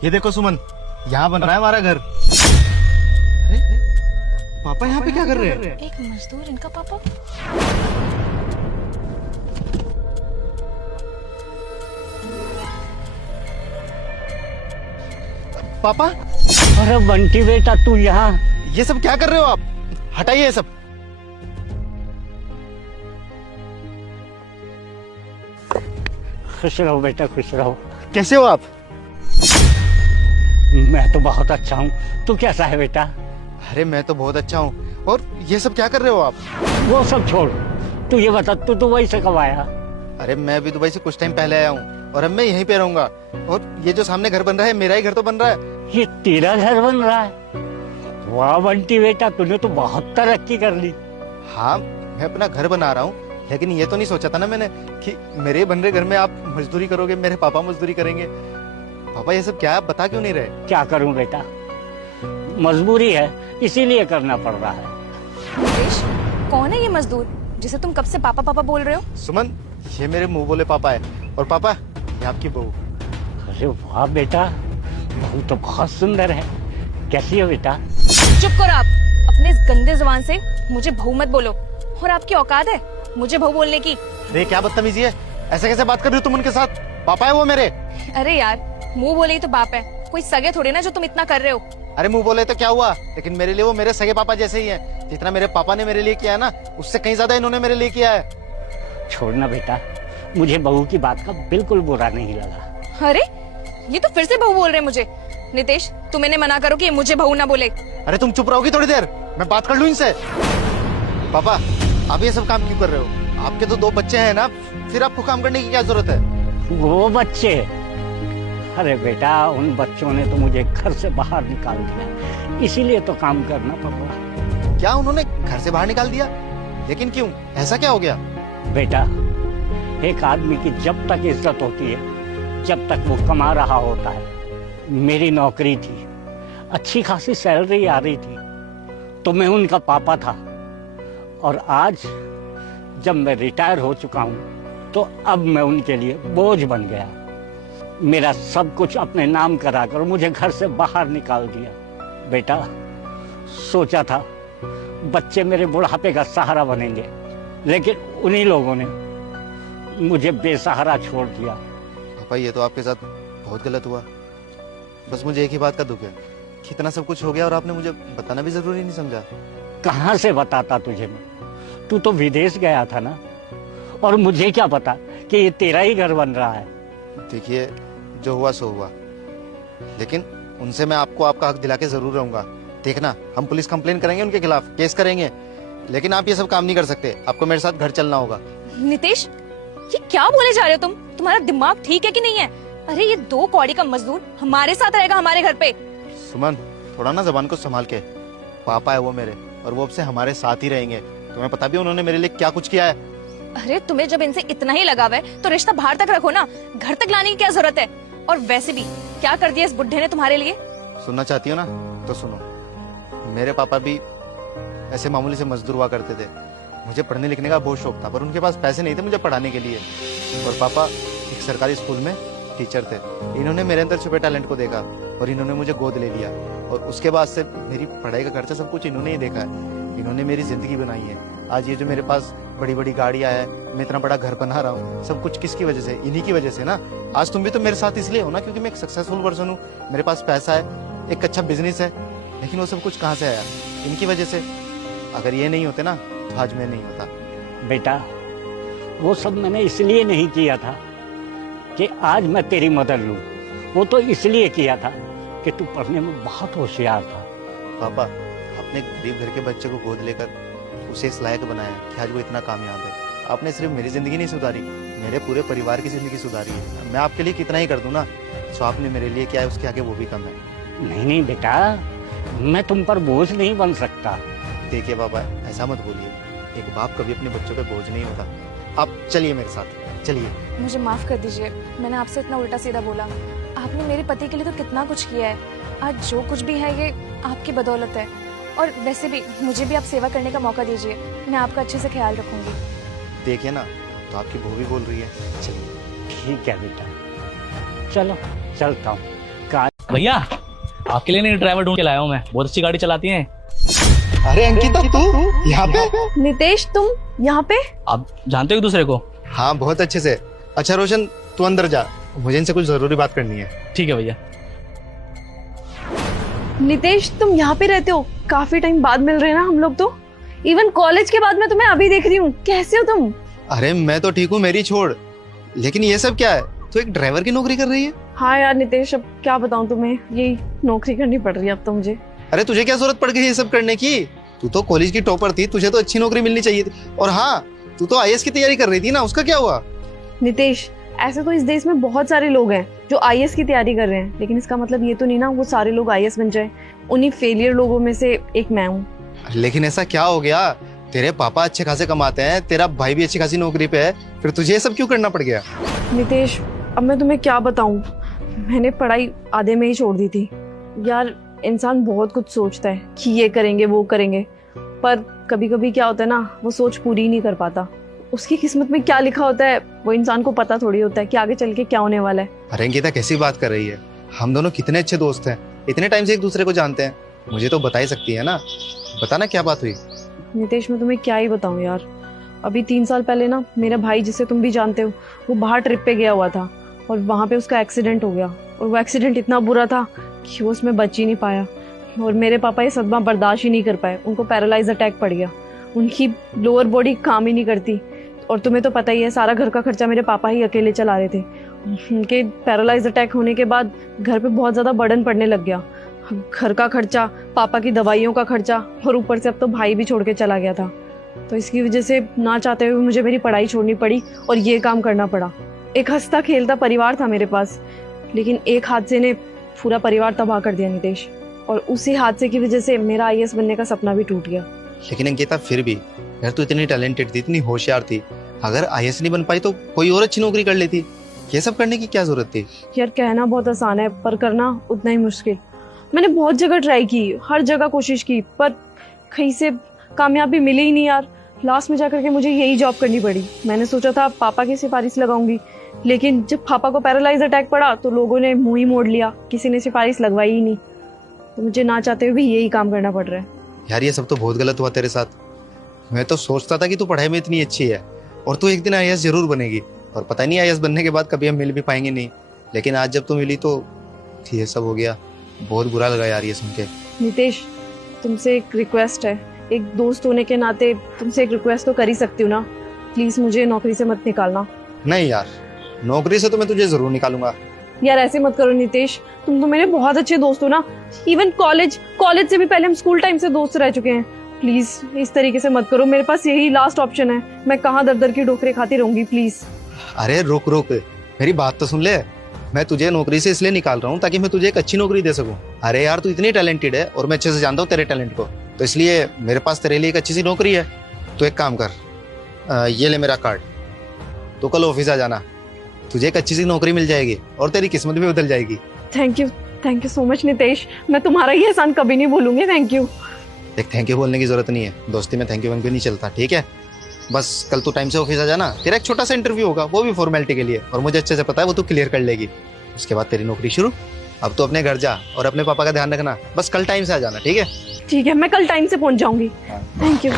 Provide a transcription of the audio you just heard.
ये देखो सुमन, यहाँ बन रहा है हमारा घर। अरे पापा यहाँ पे क्या कर रहे हैं? एक मजदूर इनका पापा। पापा अरे बंटी बेटा, तू यहाँ? ये सब क्या कर रहे हो आप? हटाइए ये सब। खुश रहो बेटा, खुश रहो। कैसे हो आप? मैं तो बहुत अच्छा हूँ, तू कैसा है बेटा? अरे मैं तो बहुत अच्छा हूँ। और ये सब क्या कर रहे हो आप? वो सब छोड़, तू ये बता, तू दुबई से कब आया? अरे मैं अभी दुबई से कुछ टाइम पहले आया हूँ और अब मैं यहीं पे रहूंगा। और ये जो सामने घर बन रहा है, मेरा ही घर तो बन रहा है। ये तेरा घर बन रहा है? वाह बंटी बेटा, तूने तो बहुत तरक्की कर ली। हाँ, मैं अपना घर बना रहा हूँ, लेकिन ये तो नहीं सोचा था ना मैंने कि मेरे बन रहे घर में आप मजदूरी करोगे, मेरे पापा मजदूरी करेंगे। पापा ये सब क्या है, आप बता क्यों नहीं रहे? क्या करूं बेटा, मजबूरी है, इसीलिए करना पड़ रहा है। नितेश, कौन है ये मजदूर जिसे तुम कब से पापा पापा बोल रहे हो? सुमन, ये मेरे मुंह बोले पापा है। और पापा, ये आपकी बहू। अरे वाह बेटा, बहू तो बहुत सुंदर है। कैसी है बेटा? चुप करो आप, अपने इस गंदे जुबान से मुझे बहू मत बोलो। और आपकी औकात है मुझे बहू बोलने की? अरे क्या बदतमीजी है, ऐसे कैसे बात कर रही हो तुम उनके साथ? पापा है वो मेरे। अरे यार, मुंह बोले ही तो बाप है, कोई सगे थोड़े ना जो तुम इतना कर रहे हो। अरे मुंह बोले तो क्या हुआ, लेकिन मेरे लिए वो मेरे सगे पापा जैसे ही हैं। जितना मेरे पापा ने मेरे लिए किया है ना, उससे कहीं ज्यादा इन्होंने मेरे लिए किया है। छोड़ना बेटा, मुझे बहू की बात का बिल्कुल बुरा नहीं लगा। अरे ये तो फिर से बहू बोल रहे हैं मुझे। नितेश, तुम इन्हें मना करो कि ये मुझे बहू ना बोले। अरे तुम चुप रहोगी थोड़ी देर, मैं बात कर लूं इनसे। पापा, आप ये सब काम क्यों कर रहे हो? आपके तो 2 बच्चे हैं ना, फिर आपको काम करने की क्या जरूरत है? वो बच्चे? अरे बेटा, उन बच्चों ने तो मुझे घर से बाहर निकाल दिया, इसीलिए तो काम करना पड़ रहा। क्या उन्होंने घर से बाहर निकाल दिया? लेकिन क्यों, ऐसा क्या हो गया? बेटा, एक आदमी की जब तक इज्जत होती है, जब तक वो कमा रहा होता है। मेरी नौकरी थी, अच्छी खासी सैलरी आ रही थी, तो मैं उनका पापा था। और आज जब मैं रिटायर हो चुका हूँ, तो अब मैं उनके लिए बोझ बन गया। मेरा सब कुछ अपने नाम कराकर मुझे घर से बाहर निकाल दिया। बेटा, सोचा था बच्चे मेरे बुढ़ापे का सहारा बनेंगे, लेकिन उन्हीं लोगों ने मुझे बेसहारा छोड़ दिया। पापा, ये तो आपके साथ बहुत गलत हुआ। बस मुझे एक ही बात का दुख है कि इतना सब कुछ हो गया और आपने मुझे बताना भी जरूरी नहीं समझा। कहाँ से बताता तुझे मैं? तू तो विदेश गया था ना, और मुझे क्या पता कि ये तेरा ही घर बन रहा है। देखिए, जो हुआ सो हुआ, लेकिन उनसे मैं आपको आपका हक दिला के जरूर रहूंगा। देखना, हम पुलिस कंप्लेन करेंगे, उनके खिलाफ केस करेंगे, लेकिन आप ये सब काम नहीं कर सकते। आपको मेरे साथ घर चलना होगा। नितेश, ये क्या बोले जा रहे हो तुम? तुम्हारा दिमाग ठीक है कि नहीं है? अरे ये 2 कौड़ी का मजदूर हमारे साथ रहेगा हमारे घर पे। सुमन, थोड़ा ना जबान को संभाल के। पापा है वो मेरे, और वो अब से हमारे साथ ही रहेंगे। तुम्हें पता भी उन्होंने मेरे लिए क्या कुछ किया है। अरे तुम्हें जब इनसे इतना ही लगाव है तो रिश्ता बाहर तक रखो ना, घर तक लाने की क्या जरूरत है? और वैसे भी क्या कर दिया इस बुढ़े ने तुम्हारे लिए? सुनना चाहती हो ना, तो सुनो। मेरे पापा भी ऐसे मामूली से मजदूर हुआ करते थे। मुझे पढ़ने लिखने का बहुत शौक था, पर उनके पास पैसे नहीं थे मुझे पढ़ाने के लिए। और पापा एक सरकारी स्कूल में टीचर थे। इन्होंने मेरे अंदर छुपे टैलेंट को देखा और इन्होंने मुझे गोद ले लिया। और उसके बाद से मेरी पढ़ाई का खर्चा सब कुछ इन्होंने ही देखा है। इन्होंने मेरी जिंदगी बनाई है। आज ये जो मेरे पास बड़ी बड़ी गाड़ियां है, मैं इतना बड़ा घर बना रहा हूँ, सब कुछ किसकी वजह से? इन्हीं की वजह से ना। आज तुम भी तो मेरे साथ इसलिए हो ना क्योंकि मैं एक सक्सेसफुल पर्सन हूँ, मेरे पास पैसा है, एक अच्छा बिजनेस है। लेकिन वो सब कुछ कहाँ से आया? इनकी वजह से। अगर ये नहीं होते ना, तो आज मैं नहीं होता। बेटा, वो सब मैंने इसलिए नहीं किया था कि आज मैं तेरी मदद लूं। वो तो इसलिए किया था कि तू पढ़ने में बहुत होशियार था। पापा, अपने गरीब घर के बच्चे को गोद लेकर उसे इस लायक बनाया कि आज वो इतना कामयाब है। आपने सिर्फ मेरी जिंदगी नहीं सुधारी, मेरे पूरे परिवार की जिंदगी सुधारी है। मैं आपके लिए कितना ही कर दूं ना, तो आपने मेरे लिए क्या है उसके आगे वो भी कम है। नहीं नहीं बेटा, मैं तुम पर बोझ नहीं बन सकता। देखिए पापा, ऐसा मत बोलिए। एक बाप कभी अपने बच्चों पे बोझ नहीं होता। आप चलिए मेरे साथ, चलिए। मुझे माफ कर दीजिए, मैंने आपसे इतना उल्टा सीधा बोला। आपने मेरे पति के लिए तो कितना कुछ किया है। आज जो कुछ भी है ये आपकी बदौलत है। और वैसे भी मुझे भी आप सेवा करने का मौका दीजिए, मैं आपका अच्छे से ख्याल रखूंगी। देखिए ना, तो आपकी बहू भी बोल रही है। चलिए। ठीक है बेटा, चलो चलता हूँ। भैया आपके लिए नई ड्राइवर ढूंढ के लाया हूँ मैं, बहुत अच्छी गाड़ी चलाती हैं। अरे अंकिता, तू यहाँ पे? नितेश, तुम यहाँ पे? आप जानते हो एक दूसरे को? हाँ, बहुत अच्छे से। अच्छा रोशन, तू अंदर जा, मुझे इनसे कुछ जरूरी बात करनी है। ठीक है भैया। नितेश, तुम यहाँ पे रहते हो? काफी टाइम बाद मिल रहे हैं ना हम लोग तो। इवन कॉलेज के बाद मैं तुम्हें अभी देख रही हूँ। कैसे हो तुम? अरे मैं तो ठीक हूँ, मेरी छोड़। लेकिन ये सब क्या है? तू एक ड्राइवर की नौकरी कर रही है? हाँ यार नितेश, अब क्या बताऊँ तुम्हें, यही नौकरी करनी पड़ रही है अब तो मुझे। अरे तुझे क्या जरूरत पड़ गई ये सब करने की? तू तो कॉलेज की टॉपर थी, तुझे तो अच्छी नौकरी मिलनी चाहिए थी। और हाँ, तू तो आईएएस की तैयारी कर रही थी ना, उसका क्या हुआ? नितेश, ऐसे तो इस देश में बहुत सारे लोग हैं जो आईएएस की तैयारी कर रहे हैं, लेकिन इसका मतलब ये तो नहीं ना वो सारे लोग आईएएस बन जाए। उन्हीं फेलियर लोगों में से एक मैं हूँ। लेकिन ऐसा क्या हो गया? तेरे पापा अच्छे खासे कमाते हैं, तेरा भाई भी अच्छी खासी नौकरी पे है, फिर तुझे ये सब क्यों करना पड़ गया? नितेश, अब मैं तुम्हें क्या बताऊँ, मैंने पढ़ाई आधे में ही छोड़ दी थी। यार इंसान बहुत कुछ सोचता है कि ये करेंगे वो करेंगे, पर कभी कभी क्या होता है ना, वो सोच पूरी ही नहीं कर पाता। उसकी किस्मत में क्या लिखा होता है वो इंसान को पता थोड़ी होता है कि आगे चल के क्या होने वाला है। अरे अंकिता, कैसी बात कर रही है? हम दोनों कितने अच्छे दोस्त हैं, इतने टाइम से एक दूसरे को जानते हैं, मुझे तो बता ही सकती है ना। बताना क्या बात हुई? नितेश, मैं तुम्हें क्या ही बताऊं यार। अभी 3 साल पहले ना मेरा भाई, जिसे तुम भी जानते हो, वो बाहर ट्रिप पे गया हुआ था और वहाँ पे उसका एक्सीडेंट हो गया। और वो एक्सीडेंट इतना बुरा था कि वो उसमें बच ही नहीं पाया। और मेरे पापा ये सदमा बर्दाश्त ही नहीं कर पाए, उनको पैरालाइज अटैक पड़ गया। उनकी लोअर बॉडी काम ही नहीं करती। और तुम्हें तो पता ही है, सारा घर का खर्चा मेरे पापा ही अकेले चला रहे थे। उनके पैरालाइज अटैक होने के बाद घर पे बहुत ज़्यादा बर्डन पड़ने लग गया। घर का खर्चा, पापा की दवाइयों का खर्चा, और ऊपर से अब तो भाई भी छोड़ के चला गया था। तो इसकी वजह से ना चाहते हुए मुझे मेरी पढ़ाई छोड़नी पड़ी और ये काम करना पड़ा। एक हंसता खेलता परिवार था मेरे पास, लेकिन एक हादसे ने पूरा परिवार तबाह कर दिया नितेश। और उसी हादसे की वजह से मेरा आईएएस बनने का सपना भी टूट गया। लेकिन अंकिता, फिर भी यार, तू इतनी टैलेंटेड थी, इतनी होशियार थी, अगर आईएएस नहीं बन पाई तो कोई और अच्छी नौकरी कर लेती। ये सब करने की क्या जरूरत थी? यार कहना बहुत आसान है, पर करना उतना ही मुश्किल। मैंने बहुत जगह ट्राई की, हर जगह कोशिश की, पर कहीं से कामयाबी मिली ही नहीं यार। लास्ट में जाकर के मुझे यही जॉब करनी पड़ी। मैंने सोचा था पापा की सिफारिश लगाऊंगी, लेकिन जब पापा को पैरालाइज अटैक पड़ा तो लोगों ने मुंह ही मोड़ लिया, किसी ने सिफारिश लगवाई ही नहीं। तो मुझे ना चाहते हुए भी यही काम करना पड़ रहा है। यार ये सब तो बहुत गलत हुआ तेरे साथ। मैं तो सोचता था कि तू पढ़ाई में इतनी अच्छी है और तू एक दिन आईएएस जरूर बनेगी, और पता नहीं आईएएस बनने के बाद कभी हम मिल भी पाएंगे नहीं। लेकिन आज जब तू मिली तो ये सब हो गया। बहुत बुरा लगा यार ये सुन के। नितेश, तुमसे एक रिक्वेस्ट है, एक दोस्त होने के नाते तुमसे एक रिक्वेस्ट तो कर ही सकती हूँ ना। प्लीज मुझे नौकरी से मत निकालना। नहीं यार, नौकरी से तो मैं तुझे जरूर निकालूंगा। यार ऐसे मत करो नितेश, तुम तो मेरे बहुत अच्छे दोस्त हो ना। इवन कॉलेज से भी पहले हम स्कूल टाइम से दोस्त रह चुके हैं। प्लीज इस तरीके से मत करो, मेरे पास यही लास्ट ऑप्शन है। मैं कहाँ दर दर की ठोकरें खाती रहूंगी, प्लीज। अरे रुक रुक, मेरी बात तो सुन ले। मैं तुझे नौकरी से इसलिए निकाल रहा हूँ ताकि मैं तुझे एक अच्छी नौकरी दे सकूँ। अरे यार, तू इतनी टैलेंटेड है और मैं अच्छे से जानता हूँ तेरे टैलेंट को, तो इसलिए मेरे पास तेरे लिए एक अच्छी सी नौकरी है। तो एक काम कर, ये ले मेरा कार्ड, तो कल ऑफिस आ जाना, तुझे एक अच्छी सी नौकरी मिल जाएगी और तेरी किस्मत भी बदल जाएगी। Thank you so much Nitesh, मैं तुम्हारा ये एहसान कभी नहीं भूलूंगी। Thank you. देख, थैंक यू बोलने की जरूरत नहीं है, दोस्ती में थैंक यू वैंक यू नहीं चलता, ठीक है? बस कल तू टाइम से ऑफिस आ जाना। तेरा एक छोटा सा इंटरव्यू होगा, वो भी फॉर्मेलिटी के लिए, और मुझे अच्छे से पता है वो तू क्लियर कर लेगी। उसके बाद तेरी नौकरी शुरू। अब तो अपने घर जा और अपने पापा का ध्यान रखना। बस कल टाइम से आ जाना, ठीक है? ठीक है, मैं कल टाइम से पहुंच जाऊंगी। Thank you.